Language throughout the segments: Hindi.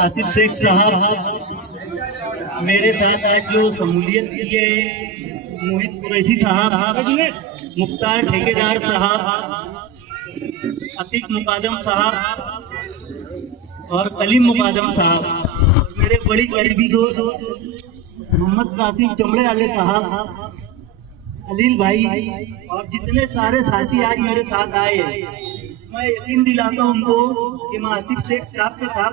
आसिफ शेख साहब, मेरे साथ आज जो शमूलियत की है मोहित कुरैशी साहब, मुख्तार ठेकेदार साहब, अतीक मुकादम साहब और कलीम मुकादम साहब, मेरे बड़ी करीबी दोस्त मोहम्मद कासिम चमड़े वाले साहब, अलील भाई और जितने सारे साथी आज मेरे साथ आए हैं, मैं यकीन दिलाता हूँ उनको कि मैं आसिफ शेख साहब के साथ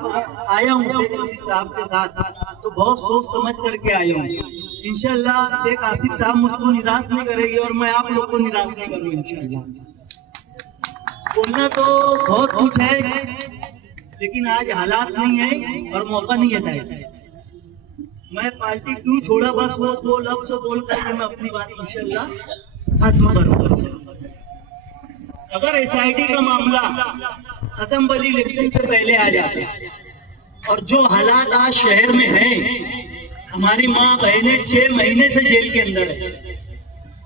आया हूँ, शेख आसिफ साहब के साथ तो बहुत सोच समझ करके आया हूँ। इंशाल्लाह शेख आसिफ साहब मुझको निराश नहीं करेगी और मैं आप लोग को निराश नहीं करूँगा इंशाल्लाह। बोलना तो बहुत कुछ है लेकिन आज हालात नहीं है और मौका नहीं है शायद। मैं पार्टी क्यों छोड़ा, बस वो दो लफ्ज बोल करके मैं अपनी बात इंशाल्लाह खत्म करूँगा। अगर एसआईटी का मामला असेंबली इलेक्शन से पहले आ जाते और जो हालात आज शहर में हैं, हमारी माँ बहनें 6 महीने से जेल के अंदर है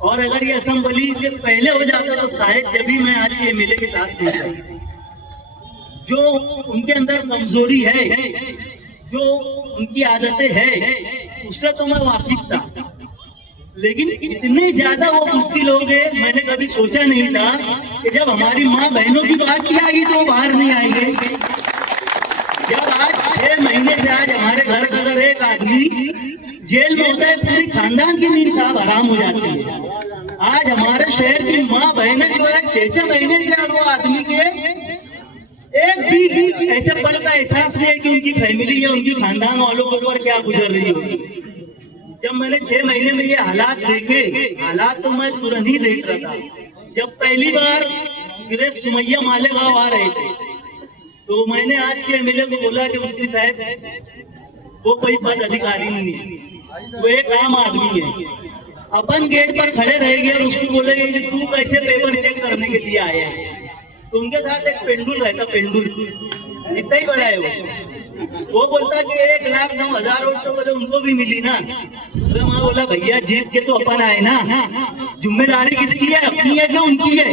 और अगर ये असेंबली से पहले हो जाता तो शायद जब भी मैं आज के एमएलए के साथ नहीं था। जो उनके अंदर कमजोरी है, जो उनकी आदतें हैं, उससे तो मैं वाकिफ था, लेकिन इतने ज्यादा वो बुज़दिल हो गए, मैंने कभी सोचा नहीं था कि जब हमारी माँ बहनों की बात की आएगी तो वो बाहर नहीं आएंगे। जब आज 6 महीने से आज हमारे घर का अगर एक आदमी जेल में होता है, पूरी खानदान की नींद साहब हराम हो जाती है। आज हमारे शहर की माँ बहनें जो है 6-6 महीने से वो आदमी के एक भी ऐसे पल का एहसास नहीं है कि उनकी फैमिली या उनकी खानदान वालों के ऊपर क्या गुजर रही होगी। जब मैंने 6 महीने में ये हालात देखे, हालात तो मैं तुरंत ही देख रहा था। जब पहली बार मेरे सुमैया मालेगांव आ रहे थे तो मैंने आज के एमएलए को बोला कि मुफ्ती साहब वो कोई पद अधिकारी नहीं है, वो एक आम आदमी है। अपन गेट पर खड़े रहेंगे और उसको बोलेंगे कि तू कैसे पेपर चेक करने के लिए आया है, तो उनके साथ एक पेंडुल रहता, पेंडुल इतना ही बड़ा है वो बोलता कि 1,09,000 वोट तो बोले उनको भी मिली ना। तो मैं बोला भैया जीत के तो अपन आए ना, जिम्मेदारी किसकी है, अपनी है क्या उनकी है।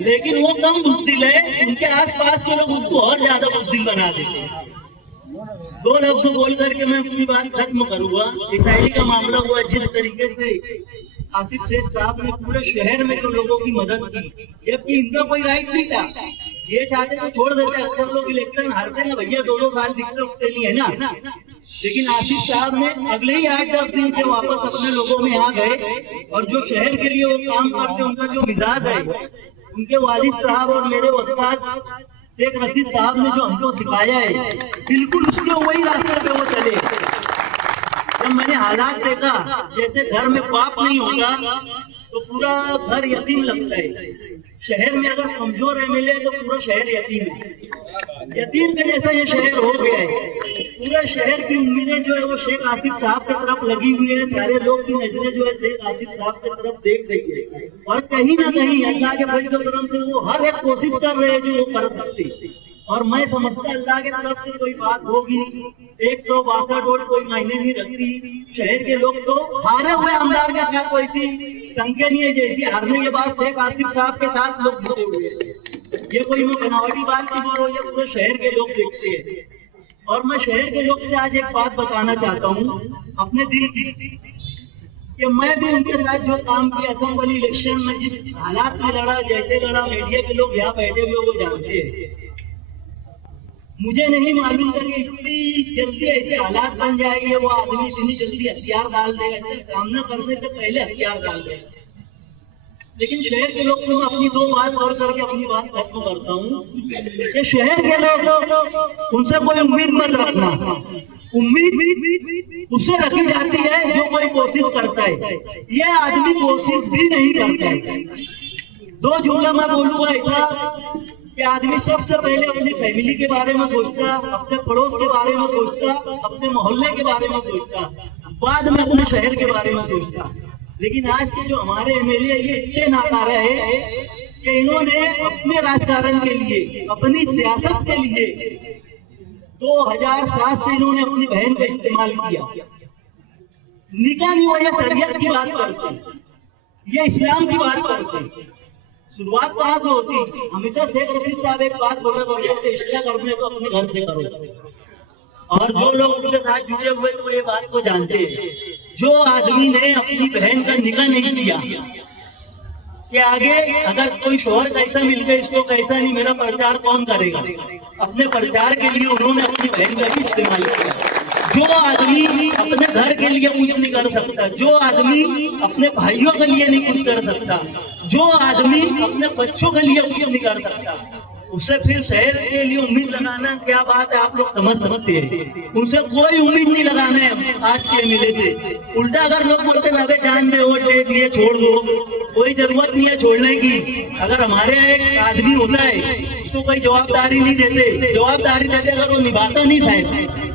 लेकिन वो कम बुज़दिल है, उनके आसपास के लोग उनको और ज्यादा बुज़दिल बना देते हैं। 2 लफ्ज बोल करके मैं अपनी बात खत्म करूंगा। एसआईटी का मामला हुआ, जिस तरीके से आसिफ शेख साहब ने पूरे शहर में तो लोगों की मदद की, जबकि इनका कोई राइट नहीं था। ये चाहते तो छोड़ देते, अक्सर लोग इलेक्शन हारते ना भैया, 2-2 साल दिखते उठते नहीं है ना। लेकिन आसिफ साहब ने अगले ही 8-10 दिन से वापस अपने लोगों में आ गए और जो शहर के लिए वो काम करते, उनका जो मिजाज है, उनके वालिद साहब और मेरे उस्ताद शेख रशीद साहब ने जो हमको सिखाया है, बिल्कुल उसके वही रास्ते पे वो चले। जब मैंने हालात देखा, जैसे घर में बाप नहीं होता तो पूरा घर यतीम लगता है। शहर में अगर कमजोर एमएलए तो पूरा शहर यतीम है, यतीम के जैसा ये शहर हो गया है। पूरा शहर की उम्मीदें जो है वो शेख आसिफ साहब की तरफ लगी हुई है, सारे लोग की नजरें जो है शेख आसिफ साहब की तरफ देख रही है और कहीं ना कहीं अल्लाह के फजल करम से वो हर एक कोशिश कर रहे हैं जो वो कर सकते। और मैं समझता अल्लाह की तरफ से कोई बात होगी, 162 वोट कोई मायने नहीं रखती। शहर के लोग तो हारे हुए आमदार के साथ कोई सी संख्या नहीं है जैसी हारने के बाद शेख आसिफ साहब के साथ लोग जीते हुए। ये कोई मैं बनावटी बात नहीं बोल रहा हूँ, ये पूरे शहर के लोग देखते हैं। और मैं शहर के लोग से आज एक बात बताना चाहता हूँ अपने दिल की, कि मैं भी उनके साथ जो काम किया असेंबली इलेक्शन में, जिस हालात में लड़ा, जैसे लड़ा, मीडिया के लोग यहाँ बैठे हुए वो जानते हैं। मुझे नहीं मालूम था कि इतनी जल्दी ऐसे हालात बन जाएंगे, वो आदमी इतनी जल्दी हथियार डाल देगा। अच्छा, सामना करने से पहले हथियार डाल देगा। लेकिन शहर के लोग को मैं अपनी 2 बात और करके अपनी बात खत्म करता हूँ कि शहर के लोग उनसे कोई उम्मीद मत रखना। उम्मीद उससे रखी जाती है जो कोई कोशिश करता है, ये आदमी कोशिश भी नहीं करता है। 2 जुमला मैं बोलूंगा ऐसा कि आदमी सबसे पहले अपनी फैमिली के बारे में सोचता, अपने पड़ोस के बारे में सोचता, अपने मोहल्ले के बारे में सोचता, बाद में अपने शहर के बारे में सोचता। लेकिन आज के जो हमारे एमएलए ये इतने नाकारा है कि इन्होंने अपने राजकारण के लिए, अपनी सियासत के लिए 2007 से इन्होंने अपनी बहन का इस्तेमाल किया। निकाह नहीं हुआ, ये शरीयत की बात करते, ये इस्लाम की बात करते। शुरुआत कहाँ से होती? हमेशा शेख रशीद साहब एक बात बोला करते थे, इश्क़ करने को अपने घर से करो। और जो लोग उनके साथ जुड़े हुए तो ये बात को जानते हैं, जो आदमी ने अपनी बहन का निकाह नहीं किया कि आगे अगर कोई शोहर कैसा मिल गया इसको कैसा नहीं, मेरा प्रचार कौन करेगा। अपने प्रचार के लिए उन्होंने अपनी बहन का भी इस्तेमाल किया। जो आदमी अपने घर के लिए कुछ नहीं कर सकता, जो आदमी अपने भाइयों के लिए नहीं कुछ कर सकता, जो आदमी अपने बच्चों के लिए कुछ नहीं कर सकता, उसे फिर शहर के लिए उम्मीद लगाना क्या बात है, आप लोग समझ सकते हैं। उनसे कोई उम्मीद नहीं लगाना है आज के एमएलए से। उल्टा अगर लोग बोलते ना जान दे, वोट दे दिए छोड़ दो, कोई जरूरत नहीं है छोड़ने की। अगर हमारे एक आदमी होता है उसको कोई जवाबदारी नहीं देते, जवाबदारी देते अगर वो निभाता नहीं शायद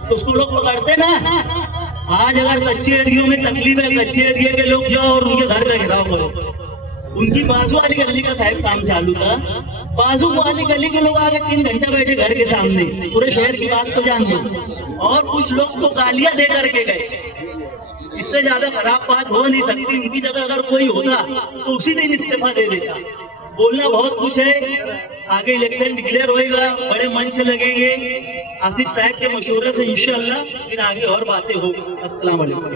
तो उसको लोग पकड़ते ना। आज अगर कच्चे एरियो में तकलीफ है, कच्चे एरिया के लोग जाओ और उनके घर का घेराव करो। उनकी बाजू वाली गली का साहब काम चालू था, बाजू वाली गली के लोग आगे 3 घंटे बैठे घर के सामने, पूरे शहर की बात तो जान दो। और कुछ लोग तो गालियां दे करके गए। इससे ज्यादा खराब बात हो नहीं सकती। इनकी जगह अगर कोई होता तो उसी दिन इस्तीफा दे देता। बोलना बहुत कुछ है, आगे इलेक्शन डिक्लेयर होएगा, बड़े मंच लगेंगे, आसिफ साहब के मशवरे से इंशाअल्लाह फिर आगे और बातें होगी। अस्सलाम वालेकुम।